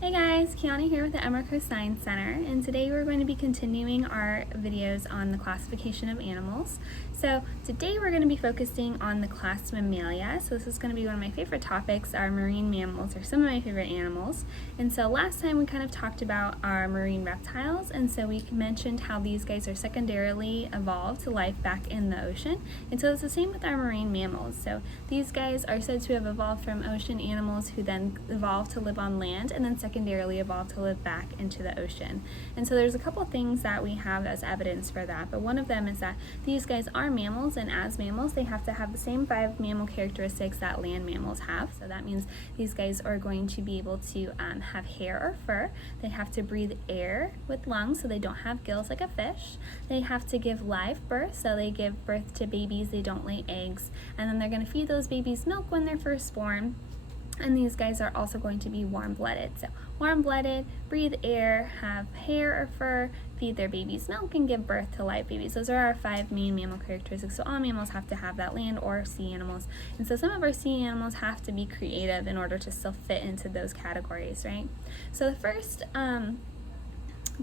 Hey guys, Kiana here with the Emerco Science Center, and today we're going to be continuing our videos on the classification of animals. So today we're going to be focusing on the class Mammalia. So this is going to be one of my favorite topics, our marine mammals, or some of my favorite animals. And so last time we kind of talked about our marine reptiles, and so we mentioned how these guys are secondarily evolved to life back in the ocean. And so it's the same with our marine mammals. So these guys are said to have evolved from ocean animals who then evolved to live on land, and then secondarily evolved to live back into the ocean. And so there's a couple things that we have as evidence for that, but one of them is that these guys are mammals, and as mammals they have to have the same 5 mammal characteristics that land mammals have. So that means these guys are going to be able to have hair or fur. They have to breathe air with lungs, so they don't have gills like a fish. They have to give live birth, so they give birth to babies, they don't lay eggs, and then they're going to feed those babies milk when they're first born. And these guys are also going to be warm-blooded. So warm-blooded, breathe air, have hair or fur, feed their babies milk, and give birth to live babies. Those are our 5 main mammal characteristics. So all mammals have to have that, land or sea animals. And so some of our sea animals have to be creative in order to still fit into those categories, right? So the first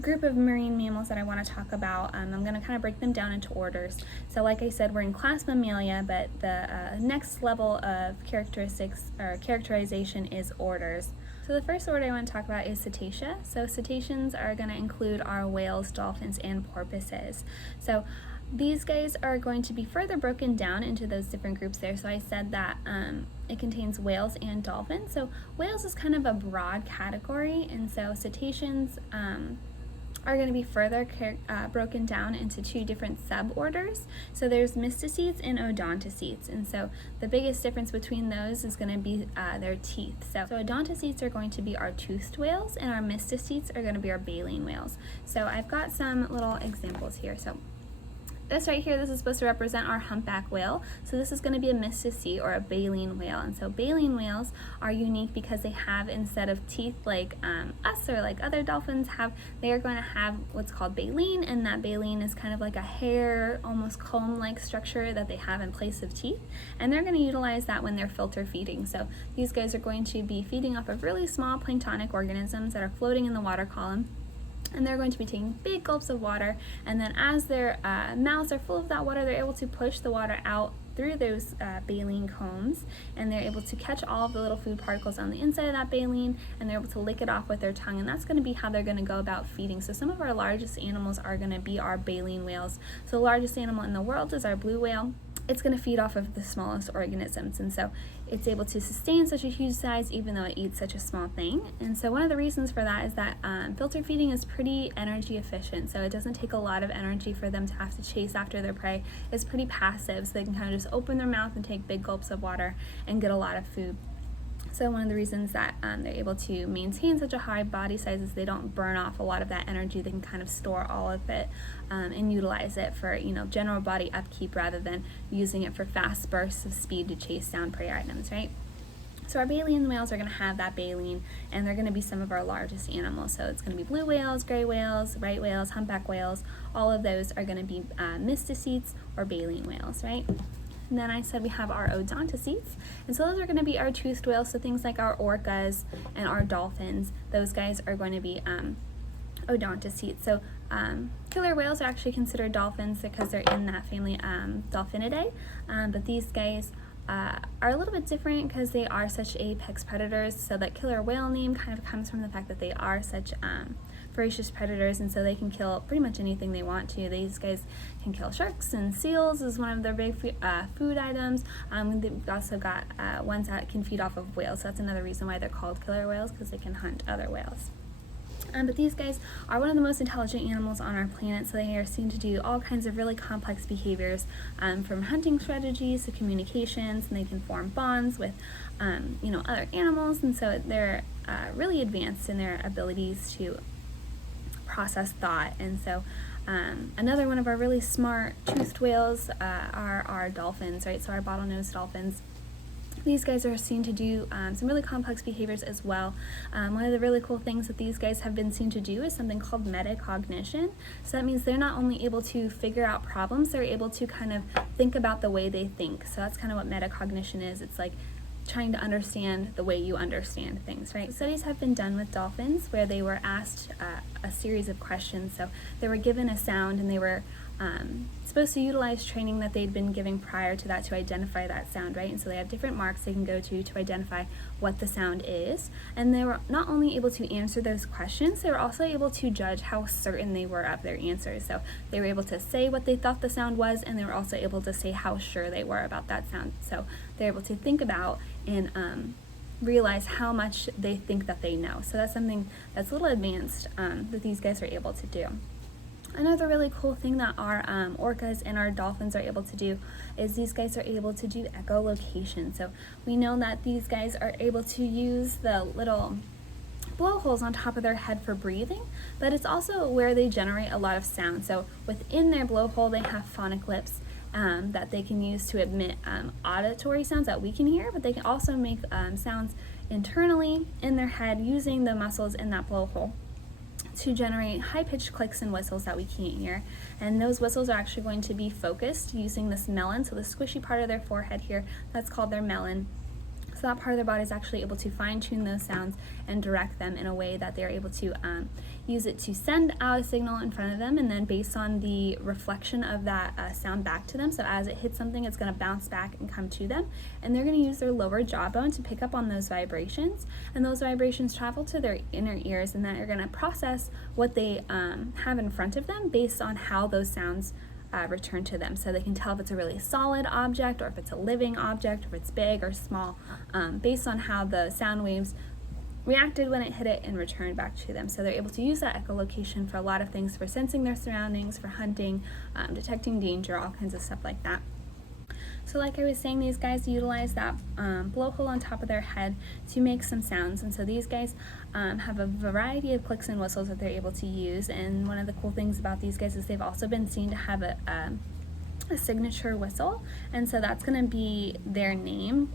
group of marine mammals that I want to talk about, I'm going to kind of break them down into orders. So like I said, we're in class Mammalia, but the next level of characteristics or characterization is orders. So the first order I want to talk about is cetacea. So cetaceans are going to include our whales, dolphins, and porpoises. So these guys are going to be further broken down into those different groups there. So I said that it contains whales and dolphins. So whales is kind of a broad category, and so cetaceans are going to be further broken down into 2 different suborders. So there's mysticetes and odontocetes, and so the biggest difference between those is going to be their teeth. So odontocetes are going to be our toothed whales, and our mysticetes are going to be our baleen whales. So I've got some little examples here. So this right here, this is supposed to represent our humpback whale. So this is going to be a mysticete or a baleen whale. And so baleen whales are unique because they have, instead of teeth like us or like other dolphins have, they are going to have what's called baleen, and that baleen is kind of like a hair, almost comb-like structure that they have in place of teeth. And they're going to utilize that when they're filter feeding. So these guys are going to be feeding off of really small planktonic organisms that are floating in the water column. And they're going to be taking big gulps of water, and then as their mouths are full of that water, they're able to push the water out through those baleen combs, and they're able to catch all of the little food particles on the inside of that baleen, and they're able to lick it off with their tongue, and that's going to be how they're going to go about feeding. So some of our largest animals are going to be our baleen whales. So the largest animal in the world is our blue whale. It's going to feed off of the smallest organisms, and so it's able to sustain such a huge size even though it eats such a small thing. And so one of the reasons for that is that filter feeding is pretty energy efficient, so it doesn't take a lot of energy for them to have to chase after their prey. It's pretty passive, so they can kind of just open their mouth and take big gulps of water and get a lot of food. So one of the reasons that they're able to maintain such a high body size is they don't burn off a lot of that energy. They can kind of store all of it and utilize it for general body upkeep rather than using it for fast bursts of speed to chase down prey items, right? So our baleen whales are going to have that baleen, and they're going to be some of our largest animals. So it's going to be blue whales, gray whales, right whales, humpback whales. All of those are going to be mysticetes or baleen whales, right? And then I said we have our odontocetes, and so those are going to be our toothed whales, so things like our orcas and our dolphins. Those guys are going to be odontocetes. So killer whales are actually considered dolphins because they're in that family Delphinidae, but these guys are a little bit different because they are such apex predators. So that killer whale name kind of comes from the fact that they are such voracious predators, and so they can kill pretty much anything they want to. These guys can kill sharks, and seals is one of their big food items. They've also got ones that can feed off of whales, so that's another reason why they're called killer whales, because they can hunt other whales. But these guys are one of the most intelligent animals on our planet, so they are seen to do all kinds of really complex behaviors, from hunting strategies to communications, and they can form bonds with other animals, and so they're really advanced in their abilities to process thought. And so another one of our really smart toothed whales are our dolphins, right? So our bottlenose dolphins. These guys are seen to do some really complex behaviors as well. One of the really cool things that these guys have been seen to do is something called metacognition. So that means they're not only able to figure out problems, they're able to kind of think about the way they think. So that's kind of what metacognition is. It's like trying to understand the way you understand things, right? Studies have been done with dolphins where they were asked a series of questions. So they were given a sound, and they were supposed to utilize training that they'd been giving prior to that to identify that sound, right? And so they have different marks they can go to identify what the sound is. And they were not only able to answer those questions, they were also able to judge how certain they were of their answers. So they were able to say what they thought the sound was, and they were also able to say how sure they were about that sound. So they're able to think about and realize how much they think that they know. So that's something that's a little advanced that these guys are able to do. Another really cool thing that our orcas and our dolphins are able to do is these guys are able to do echolocation. So we know that these guys are able to use the little blowholes on top of their head for breathing, but it's also where they generate a lot of sound. So within their blowhole, they have phonic lips that they can use to emit auditory sounds that we can hear, but they can also make sounds internally in their head using the muscles in that blowhole to generate high-pitched clicks and whistles that we can't hear. And those whistles are actually going to be focused using this melon, so the squishy part of their forehead here, that's called their melon. So that part of their body is actually able to fine-tune those sounds and direct them in a way that they're able to use it to send out a signal in front of them, and then based on the reflection of that sound back to them, so as it hits something, it's going to bounce back and come to them, and they're going to use their lower jawbone to pick up on those vibrations, and those vibrations travel to their inner ears, and then they're going to process what they have in front of them based on how those sounds return to them. So they can tell if it's a really solid object, or if it's a living object, or if it's big or small, based on how the sound waves reacted when it hit it and returned back to them. So they're able to use that echolocation for a lot of things, for sensing their surroundings, for hunting, detecting danger, all kinds of stuff like that. So like I was saying, these guys utilize that blowhole on top of their head to make some sounds. And so these guys have a variety of clicks and whistles that they're able to use. And one of the cool things about these guys is they've also been seen to have a signature whistle. And so that's going to be their name,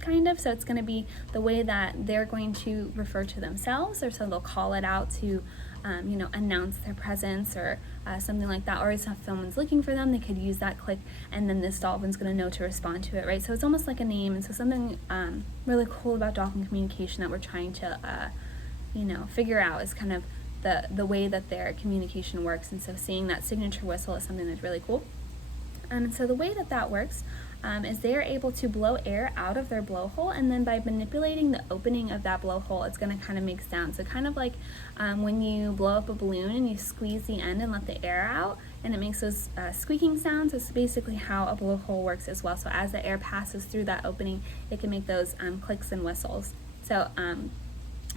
kind of. So it's going to be the way that they're going to refer to themselves, or so they'll call it out to announce their presence, or something like that. Or if someone's looking for them, they could use that click, and then this dolphin's going to know to respond to it, right? So it's almost like a name. And so something really cool about dolphin communication that we're trying to figure out is kind of the way that their communication works. And so seeing that signature whistle is something that's really cool. And so the way that works is they are able to blow air out of their blowhole, and then by manipulating the opening of that blowhole, it's going to kind of make sound. So kind of like when you blow up a balloon and you squeeze the end and let the air out, and it makes those squeaking sounds. It's basically how a blowhole works as well. So as the air passes through that opening, it can make those clicks and whistles. So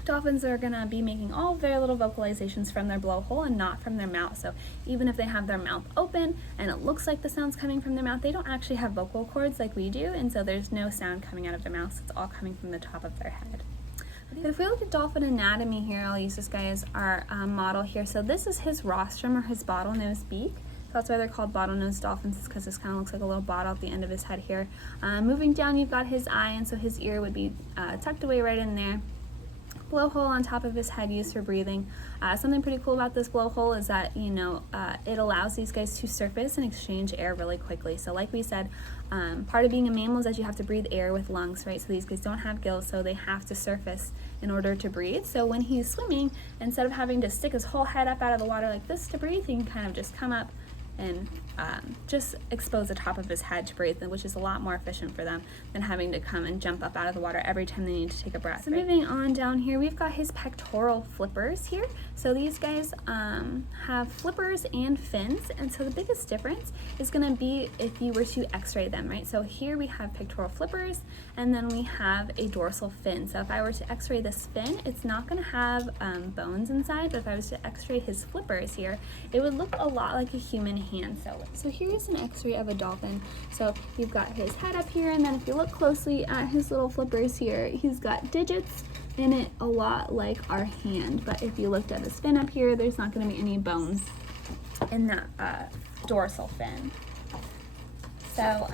dolphins are going to be making all of their little vocalizations from their blowhole and not from their mouth. So even if they have their mouth open and it looks like the sound's coming from their mouth, they don't actually have vocal cords like we do, and so there's no sound coming out of their mouth. So it's all coming from the top of their head. But if we look at dolphin anatomy here, I'll use this guy as our model here. So this is his rostrum, or his bottlenose beak. So that's why they're called bottlenose dolphins, because this kind of looks like a little bottle at the end of his head here. Moving down, you've got his eye, and so his ear would be tucked away right in there. Blowhole on top of his head used for breathing. Something pretty cool about this blowhole is that it allows these guys to surface and exchange air really quickly. So like we said, part of being a mammal is that you have to breathe air with lungs, right? So these guys don't have gills, so they have to surface in order to breathe. So when he's swimming, instead of having to stick his whole head up out of the water like this to breathe, he can kind of just come up and just expose the top of his head to breathe, which is a lot more efficient for them than having to come and jump up out of the water every time they need to take a breath. So moving on down here, we've got his pectoral flippers here. So these guys have flippers and fins, and so the biggest difference is going to be if you were to x-ray them, right? So here we have pectoral flippers, and then we have a dorsal fin. So if I were to x-ray this fin, it's not going to have bones inside, but if I was to x-ray his flippers here, it would look a lot like a human hand. So here's an x-ray of a dolphin. So you've got his head up here, and then if you look closely at his little flippers here, he's got digits in it a lot like our hand. But if you looked at his fin up here, there's not going to be any bones in that dorsal fin. So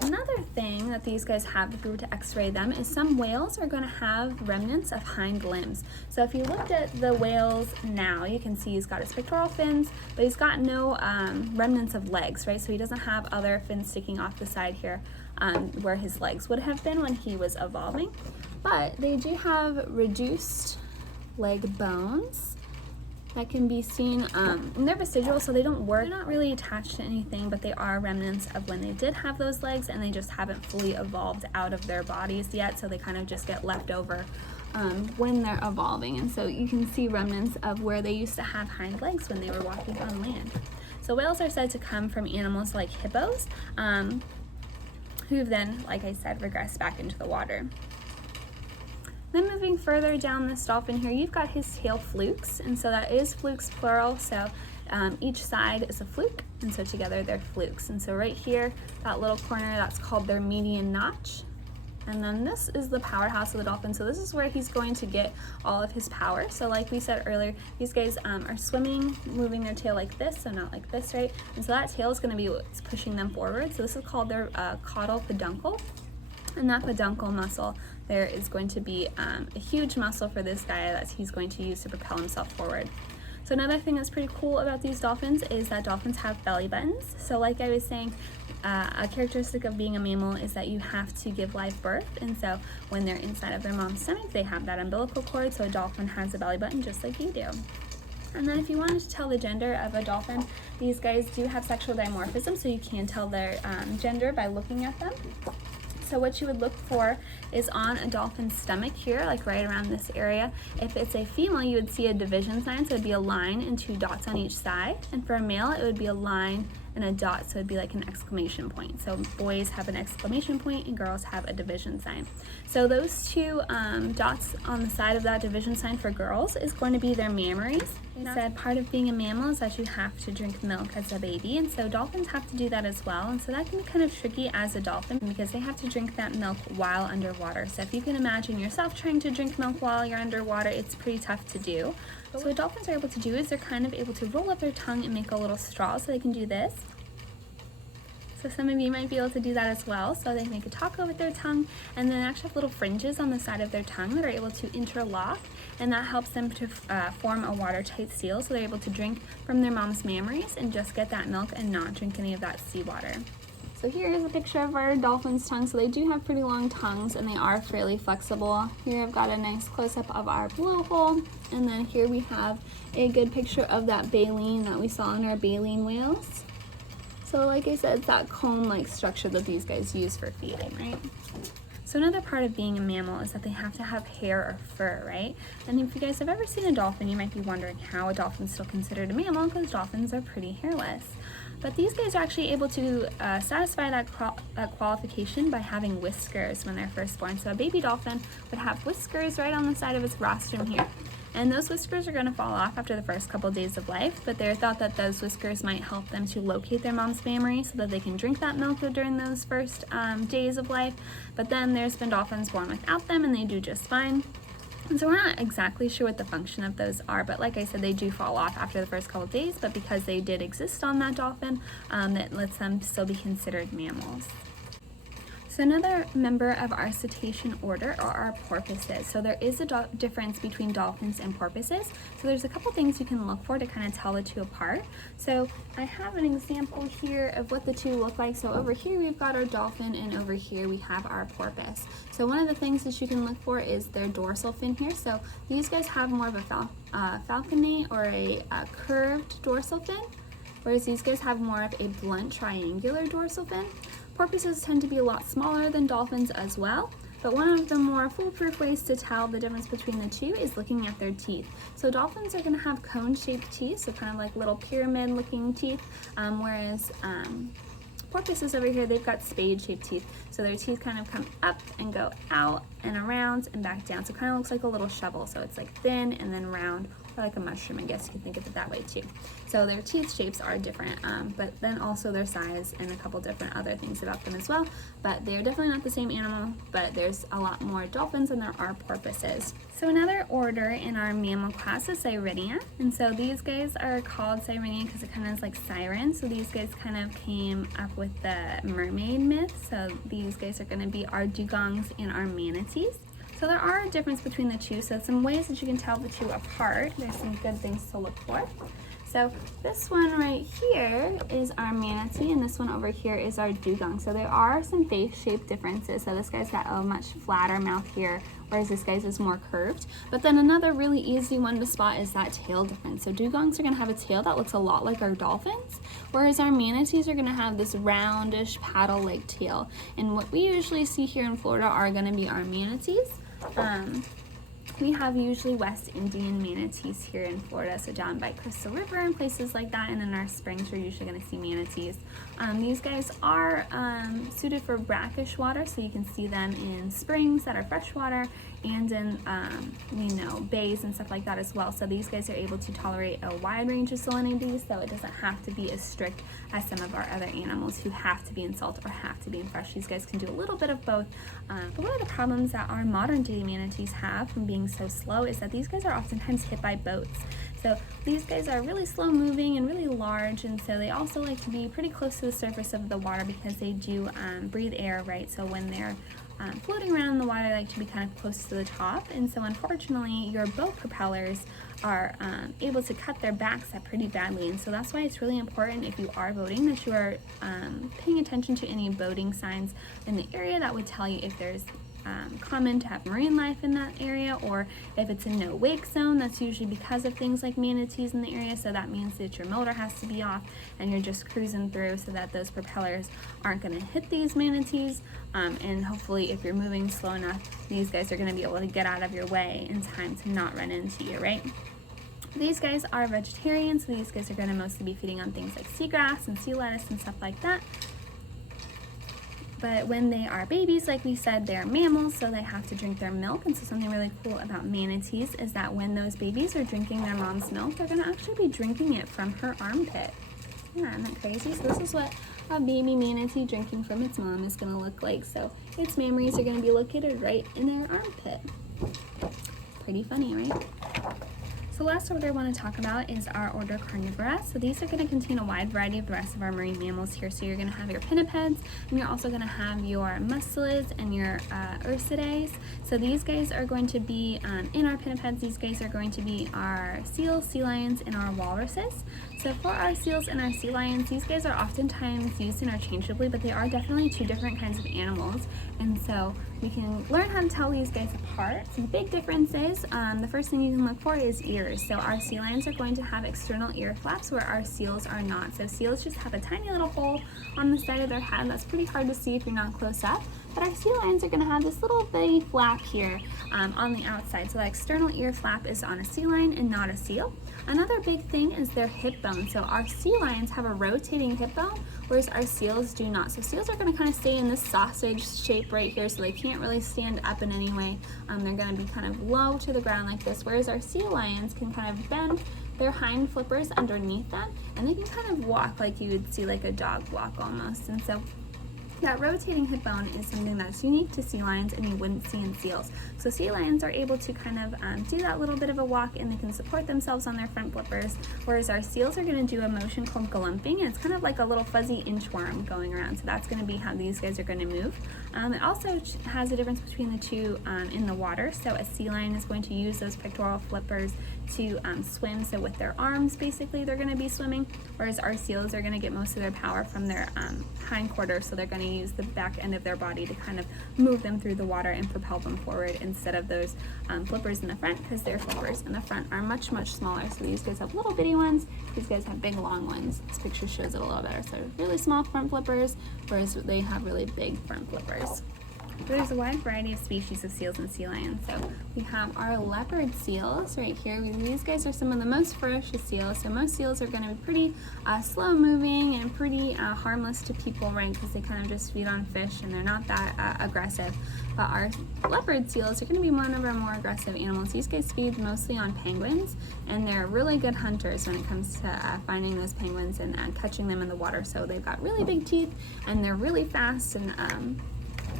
another thing that these guys have, if we were to x-ray them, is some whales are going to have remnants of hind limbs. So if you looked at the whales now, you can see he's got his pectoral fins, but he's got no remnants of legs, right? So he doesn't have other fins sticking off the side here where his legs would have been when he was evolving. But they do have reduced leg bones that can be seen, and they're vestigial, so they don't work. They're not really attached to anything, but they are remnants of when they did have those legs, and they just haven't fully evolved out of their bodies yet, so they kind of just get left over when they're evolving. And so you can see remnants of where they used to have hind legs when they were walking on land. So whales are said to come from animals like hippos, who've then, like I said, regressed back into the water. Then moving further down this dolphin here, you've got his tail flukes, and so that is flukes plural, so each side is a fluke, and so together they're flukes. And so right here, that little corner, that's called their median notch. And then this is the powerhouse of the dolphin, so this is where he's going to get all of his power. So like we said earlier, these guys are swimming, moving their tail like this, so not like this, right? And so that tail is going to be what's pushing them forward, so this is called their caudal peduncle. And that peduncle muscle there is going to be a huge muscle for this guy that he's going to use to propel himself forward. So another thing that's pretty cool about these dolphins is that dolphins have belly buttons. So like I was saying, a characteristic of being a mammal is that you have to give live birth, and so when they're inside of their mom's stomach, they have that umbilical cord, so a dolphin has a belly button just like you do. And then if you wanted to tell the gender of a dolphin, these guys do have sexual dimorphism, so you can tell their gender by looking at them. So what you would look for is on a dolphin's stomach here, like right around this area. If it's a female, you would see a division sign, so it'd be a line and 2 dots on each side. And for a male, it would be a line and a dot, so it'd be like an exclamation point. So boys have an exclamation point and girls have a division sign. So those 2 dots on the side of that division sign for girls is going to be their mammaries. They said part of being a mammal is that you have to drink milk as a baby, and so dolphins have to do that as well. And so that can be kind of tricky as a dolphin because they have to drink that milk while underwater. So if you can imagine yourself trying to drink milk while you're underwater, it's pretty tough to do. So what dolphins are able to do is they're kind of able to roll up their tongue and make a little straw, so they can do this. So some of you might be able to do that as well. So they make a taco with their tongue, and then actually have little fringes on the side of their tongue that are able to interlock, and that helps them to form a watertight seal, so they're able to drink from their mom's mammaries and just get that milk and not drink any of that seawater. So here is a picture of our dolphin's tongue. So they do have pretty long tongues and they are fairly flexible. Here I've got a nice close-up of our blowhole, and then here we have a good picture of that baleen that we saw in our baleen whales. So like I said, it's that comb-like structure that these guys use for feeding, right? So another part of being a mammal is that they have to have hair or fur, right? And if you guys have ever seen a dolphin, you might be wondering how a dolphin is still considered a mammal, because dolphins are pretty hairless. But these guys are actually able to satisfy that qualification by having whiskers when they're first born. So a baby dolphin would have whiskers right on the side of its rostrum here. And those whiskers are going to fall off after the first couple days of life, but they're thought that those whiskers might help them to locate their mom's mammary so that they can drink that milk during those first days of life. But then there's been dolphins born without them, and they do just fine. And so we're not exactly sure what the function of those are, but like I said, they do fall off after the first couple of days, but because they did exist on that dolphin, that lets them still be considered mammals. So another member of our cetacean order are our porpoises. So there is a difference between dolphins and porpoises. So there's a couple things you can look for to kind of tell the two apart. So I have an example here of what the two look like. So over here we've got our dolphin, and over here we have our porpoise. So one of the things that you can look for is their dorsal fin here. So these guys have more of a falconate or a curved dorsal fin, whereas these guys have more of a blunt triangular dorsal fin. Porpoises tend to be a lot smaller than dolphins as well, but one of the more foolproof ways to tell the difference between the two is looking at their teeth. So dolphins are going to have cone-shaped teeth, so kind of like little pyramid-looking teeth, whereas porpoises over here, they've got spade-shaped teeth. So their teeth kind of come up and go out and around and back down. So it kind of looks like a little shovel. So it's like thin and then round, or like a mushroom, I guess you can think of it that way too. So their teeth shapes are different, but then also their size and a couple different other things about them as well. But they're definitely not the same animal, but there's a lot more dolphins than there are porpoises. So another order in our mammal class is Sirenia, and so these guys are called Sirenia because it kind of is like sirens. So these guys kind of came up with the mermaid myth. So these guys are going to be our dugongs and our manatees. So there are a difference between the two, so some ways that you can tell the two apart. There's some good things to look for. So this one right here is our manatee, and this one over here is our dugong. So there are some face shape differences. So this guy's got a much flatter mouth here, whereas this guy's is more curved. But then another really easy one to spot is that tail difference. So dugongs are gonna have a tail that looks a lot like our dolphins, whereas our manatees are gonna have this roundish paddle-like tail. And what we usually see here in Florida are gonna be our manatees. We have usually West Indian manatees here in Florida, so down by Crystal River and places like that, and in our springs you're usually going to see manatees. These guys are suited for brackish water, so you can see them in springs that are freshwater and in bays and stuff like that as well. So these guys are able to tolerate a wide range of salinities, so it doesn't have to be as strict as some of our other animals who have to be in salt or have to be in fresh. These guys can do a little bit of both. But one of the problems that our modern day manatees have from being so slow is that these guys are oftentimes hit by boats. So these guys are really slow moving and really large, and so they also like to be pretty close to the surface of the water because they do breathe air, right? So when they're floating around in the water, they like to be kind of close to the top, and so unfortunately your boat propellers are able to cut their backs up pretty badly, and so that's why it's really important if you are boating that you are paying attention to any boating signs in the area that would tell you if there's common to have marine life in that area, or if it's a no wake zone. That's usually because of things like manatees in the area, so that means that your motor has to be off and you're just cruising through so that those propellers aren't going to hit these manatees, and hopefully if you're moving slow enough, these guys are going to be able to get out of your way in time to not run into you, right? These guys are vegetarians, so these guys are going to mostly be feeding on things like seagrass and sea lettuce and stuff like that. But when they are babies, like we said, they're mammals, so they have to drink their milk. And so something really cool about manatees is that when those babies are drinking their mom's milk, they're gonna actually be drinking it from her armpit. Yeah, isn't that crazy? So this is what a baby manatee drinking from its mom is gonna look like. So its mammaries are gonna be located right in their armpit. Pretty funny, right? So last order I want to talk about is our order Carnivora. So these are going to contain a wide variety of the rest of our marine mammals here. So you're going to have your pinnipeds, and you're also going to have your mustelids and your ursidae. So these guys are going to be in our pinnipeds. These guys are going to be our seals, sea lions, and our walruses. So for our seals and our sea lions, these guys are oftentimes used interchangeably, but they are definitely two different kinds of animals. And so we can learn how to tell these guys apart. So the big difference is, the first thing you can look for is ears. So our sea lions are going to have external ear flaps where our seals are not. So seals just have a tiny little hole on the side of their head that's pretty hard to see if you're not close up. But our sea lions are going to have this little bitty flap here on the outside. So that external ear flap is on a sea lion and not a seal. Another big thing is their hip bone. So our sea lions have a rotating hip bone, whereas our seals do not. So seals are going to kind of stay in this sausage shape right here, so they can't really stand up in any way. They're going to be kind of low to the ground like this, whereas our sea lions can kind of bend their hind flippers underneath them, and they can kind of walk like you would see like a dog walk almost. And so that rotating hip bone is something that's unique to sea lions and you wouldn't see in seals. So sea lions are able to kind of do that little bit of a walk, and they can support themselves on their front flippers, whereas our seals are going to do a motion called galumping, and it's kind of like a little fuzzy inchworm going around. So that's going to be how these guys are going to move. It also has a difference between the two in the water. So a sea lion is going to use those pectoral flippers to swim. So with their arms, basically, they're going to be swimming, whereas our seals are going to get most of their power from their hindquarters. So they're going to use the back end of their body to kind of move them through the water and propel them forward instead of those flippers in the front, because their flippers in the front are much, much smaller. So these guys have little bitty ones. These guys have big, long ones. This picture shows it a little better. So really small front flippers, whereas they have really big front flippers. There's a wide variety of species of seals and sea lions. So we have our leopard seals right here. These guys are some of the most ferocious seals. So most seals are going to be pretty slow moving and pretty harmless to people, right? Because they kind of just feed on fish and they're not that aggressive. But our leopard seals are going to be one of our more aggressive animals. These guys feed mostly on penguins, and they're really good hunters when it comes to finding those penguins and catching them in the water. So they've got really big teeth, and they're really fast and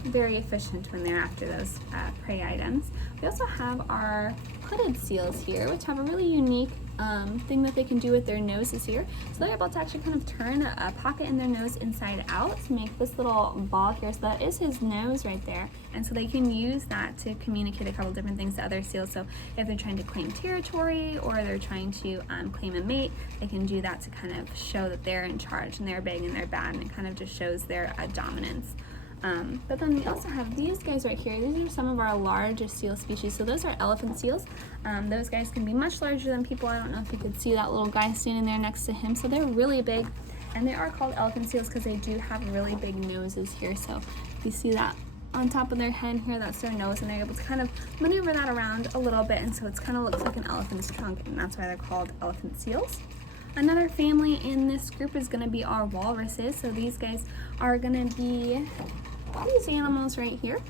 very efficient when they're after those prey items. We also have our hooded seals here, which have a really unique thing that they can do with their noses here. So they're able to actually kind of turn a pocket in their nose inside out to make this little ball here. So that is his nose right there. And so they can use that to communicate a couple different things to other seals. So if they're trying to claim territory or they're trying to claim a mate, they can do that to kind of show that they're in charge and they're big and they're bad, and it kind of just shows their dominance. But then we also have these guys right here. These are some of our largest seal species. So those are elephant seals. Those guys can be much larger than people. I don't know if you could see that little guy standing there next to him. So they're really big, and they are called elephant seals because they do have really big noses here. So you see that on top of their head here, that's their nose, and they're able to kind of maneuver that around a little bit, and so it kind of looks like an elephant's trunk, and that's why they're called elephant seals. Another family in this group is going to be our walruses. So these guys are going to be these animals right here.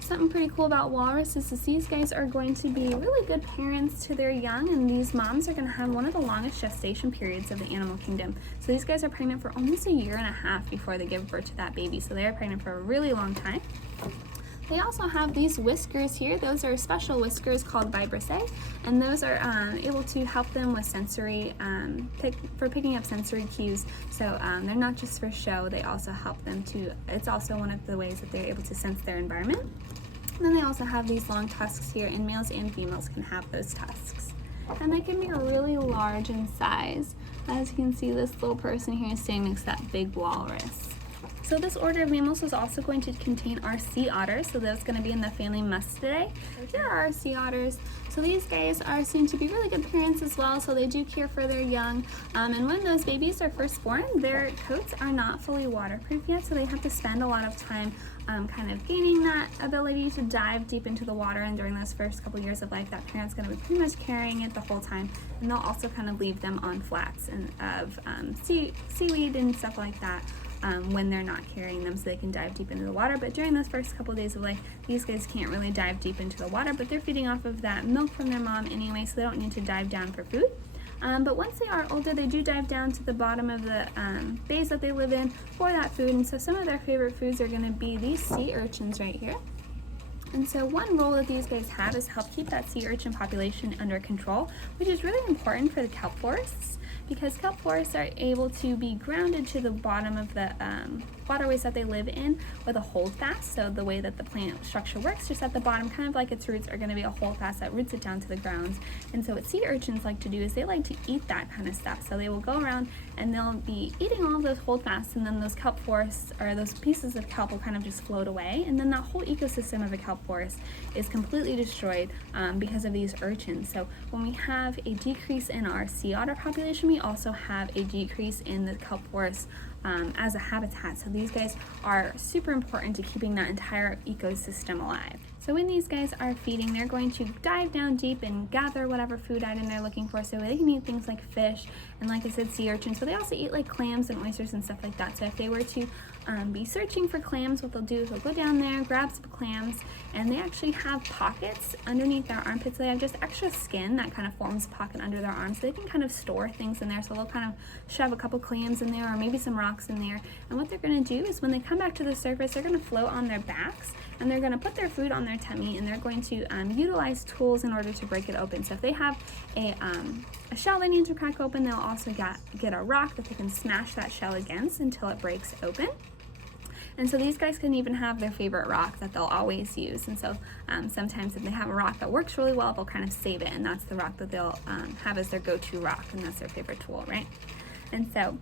Something pretty cool about walruses is these guys are going to be really good parents to their young, and these moms are going to have one of the longest gestation periods of the animal kingdom. So these guys are pregnant for almost a year and a half before they give birth to that baby. So they are pregnant for a really long time. They also have these whiskers here. Those are special whiskers called vibrissae, and those are able to help them with sensory, picking up sensory cues. So they're not just for show, they also help them to, it's also one of the ways that they're able to sense their environment. And then they also have these long tusks here, and males and females can have those tusks. And they can be really large in size. As you can see, this little person here is standing next to that big walrus. So this order of mammals is also going to contain our sea otters, so that's going to be in the family Mustidae. So here are our sea otters. So these guys are seen to be really good parents as well, so they do care for their young. And when those babies are first born, their coats are not fully waterproof yet, so they have to spend a lot of time kind of gaining that ability to dive deep into the water, and during those first couple years of life, that parent's going to be pretty much carrying it the whole time, and they'll also kind of leave them on flats and of seaweed and stuff like that. When they're not carrying them, so they can dive deep into the water. But during those first couple days of life, these guys can't really dive deep into the water, but they're feeding off of that milk from their mom anyway, so they don't need to dive down for food. But once they are older, they do dive down to the bottom of the bays that they live in for that food, and so some of their favorite foods are going to be these sea urchins right here. And so one role that these guys have is help keep that sea urchin population under control, which is really important for the kelp forests, because kelp forests are able to be grounded to the bottom of the waterways that they live in with a holdfast. So the way that the plant structure works, just at the bottom, kind of like its roots, are going to be a holdfast that roots it down to the grounds. And so what sea urchins like to do is they like to eat that kind of stuff. So they will go around and they'll be eating all of those holdfasts, and then those kelp forests, or those pieces of kelp, will kind of just float away, and then that whole ecosystem of a kelp forest is completely destroyed because of these urchins. So when we have a decrease in our sea otter population, we also have a decrease in the kelp forest as a habitat. So these guys are super important to keeping that entire ecosystem alive. So when these guys are feeding, they're going to dive down deep and gather whatever food item they're looking for. So they can eat things like fish and, like I said, sea urchins. So they also eat like clams and oysters and stuff like that. So if they were to be searching for clams, what they'll do is they'll go down there, grab some clams, and they actually have pockets underneath their armpits. So they have just extra skin that kind of forms a pocket under their arms, so they can kind of store things in there. So they'll kind of shove a couple clams in there, or maybe some rocks in there. And what they're going to do is when they come back to the surface, they're going to float on their backs, and they're going to put their food on their tummy, and they're going to utilize tools in order to break it open. So if they have a shell they need to crack open, they'll also get a rock that they can smash that shell against until it breaks open. And so these guys can even have their favorite rock that they'll always use. And so sometimes if they have a rock that works really well, they'll kind of save it, and that's the rock that they'll have as their go-to rock, and that's their favorite tool, right? And so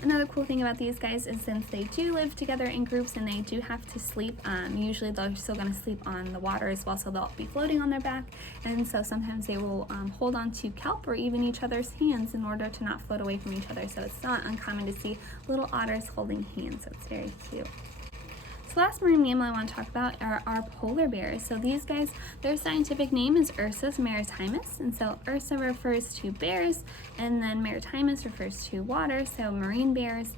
another cool thing about these guys is, since they do live together in groups and they do have to sleep, usually they're still going to sleep on the water as well, so they'll be floating on their back, and so sometimes they will hold on to kelp or even each other's hands in order to not float away from each other. So it's not uncommon to see little otters holding hands, so it's very cute. So the last marine mammal I want to talk about are our polar bears. So these guys, their scientific name is Ursus maritimus, and so Ursa refers to bears, and then maritimus refers to water, so marine bears.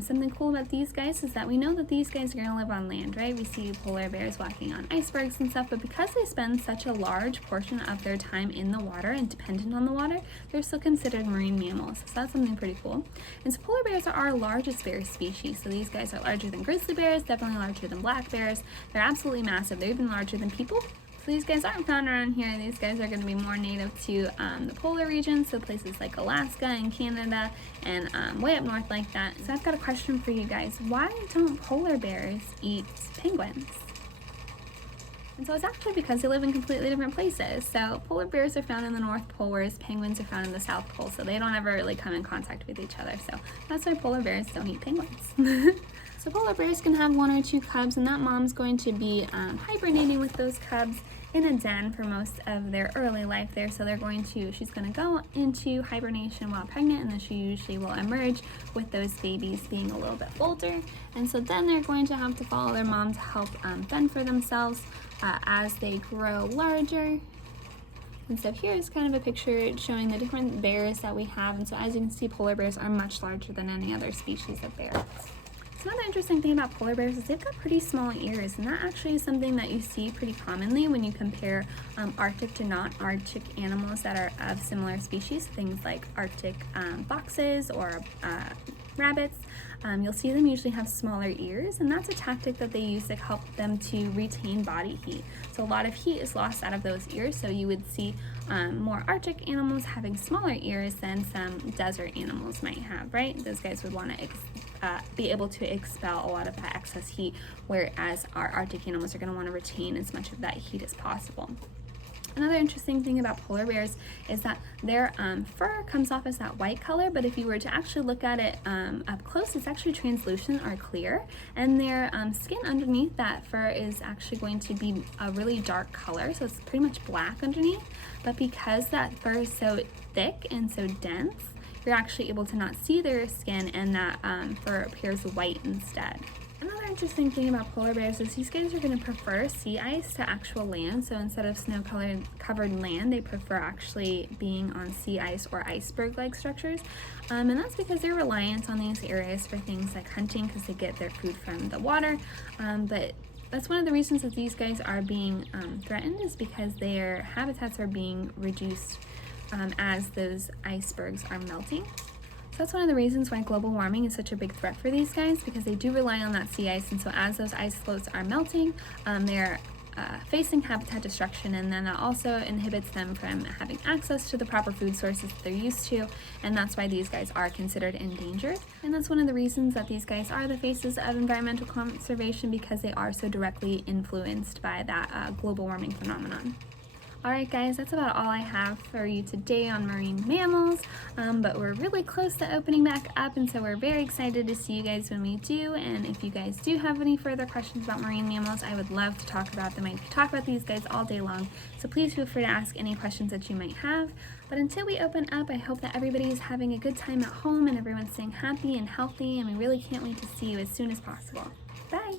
Something cool about these guys is that we know that these guys are going to live on land, right? We see polar bears walking on icebergs and stuff, but because they spend such a large portion of their time in the water and dependent on the water, they're still considered marine mammals. So that's something pretty cool. And so polar bears are our largest bear species. So these guys are larger than grizzly bears, definitely larger than black bears. They're absolutely massive. They're even larger than people. So these guys aren't found around here. These guys are going to be more native to the polar regions, so places like Alaska and Canada and way up north like that. So I've got a question for you guys. Why don't polar bears eat penguins? And so it's actually because they live in completely different places. So polar bears are found in the North Pole, whereas penguins are found in the South Pole. So they don't ever really come in contact with each other. So that's why polar bears don't eat penguins. So polar bears can have 1 or 2 cubs, and that mom's going to be hibernating with those cubs in a den for most of their early life there. So she's going to go into hibernation while pregnant, and then she usually will emerge with those babies being a little bit older. And so then they're going to have to follow their mom to help fend for themselves as they grow larger. And so here's kind of a picture showing the different bears that we have. And so as you can see, polar bears are much larger than any other species of bear. So another interesting thing about polar bears is they've got pretty small ears, and that actually is something that you see pretty commonly when you compare Arctic to non-Arctic animals that are of similar species, things like Arctic foxes or rabbits. You'll see them usually have smaller ears, and that's a tactic that they use to help them to retain body heat. So a lot of heat is lost out of those ears, so you would see more Arctic animals having smaller ears than some desert animals might have, right? Those guys would want to be able to expel a lot of that excess heat, whereas our Arctic animals are going to want to retain as much of that heat as possible. Another interesting thing about polar bears is that their fur comes off as that white color, but if you were to actually look at it up close, it's actually translucent or clear, and their skin underneath that fur is actually going to be a really dark color, so it's pretty much black underneath, but because that fur is so thick and so dense, you're actually able to not see their skin, and that fur appears white instead. Another interesting thing about polar bears is these guys are going to prefer sea ice to actual land. So instead of snow-covered land, they prefer actually being on sea ice or iceberg-like structures. And that's because they're reliant on these areas for things like hunting, because they get their food from the water. But that's one of the reasons that these guys are being threatened, is because their habitats are being reduced as those icebergs are melting. So that's one of the reasons why global warming is such a big threat for these guys, because they do rely on that sea ice, and so as those ice floes are melting, they're facing habitat destruction, and then that also inhibits them from having access to the proper food sources that they're used to, and that's why these guys are considered endangered. And that's one of the reasons that these guys are the faces of environmental conservation, because they are so directly influenced by that global warming phenomenon. Alright guys, that's about all I have for you today on marine mammals, but we're really close to opening back up, and so we're very excited to see you guys when we do. And if you guys do have any further questions about marine mammals, I would love to talk about them. I could talk about these guys all day long, so please feel free to ask any questions that you might have. But until we open up, I hope that everybody is having a good time at home and everyone's staying happy and healthy, and we really can't wait to see you as soon as possible. Bye!